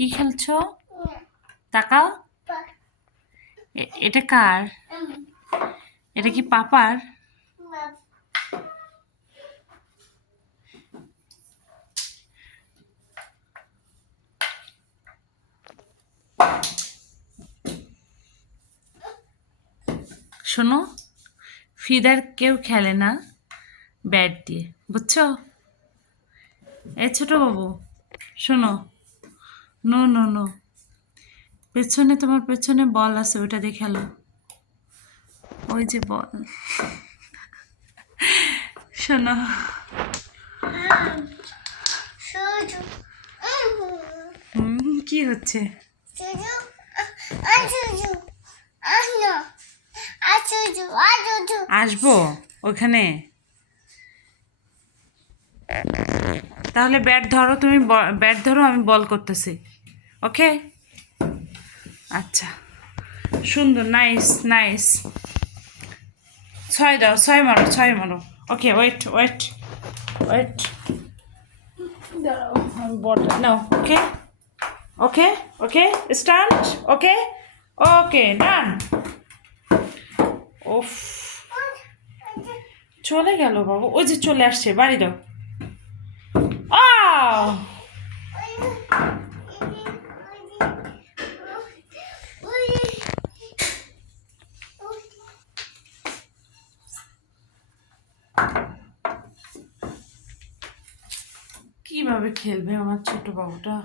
কি খেলছো? তাকাও। এটা কার? এটা কি পাপার? শোনো, ফিদার কেউ খেলে না ব্যাট দিয়ে, বুঝছো? এই ছোট বাবু, শোনো, নো নো নো, পেছনে তোমার পেছনে বল আছে, ওটা দিয়ে খেলো। ওই যে বল। শোনো, কি হচ্ছে? আসবো ওখানে? তাহলে ব্যাট ধরো, তুমি ব্যাট ধরো, আমি বল করতেছি। ওকে, আচ্ছা, সুন্দর, নাইস নাইস। 6 দাও, 6 মারো, 6 মারো। ওকে, ওয়েট ওয়েট ওয়েট, দাঁড়াও, আমি বলটা নাও। ওকে ওকে ওকে, স্টার্ট। ওকে ওকে, ডান। ওফ, চলে গেল বাবু, ওই যে চলে আসছে, বাড়ি দাও। কিভাবে খেলবে আমার ছোট বাবুটা?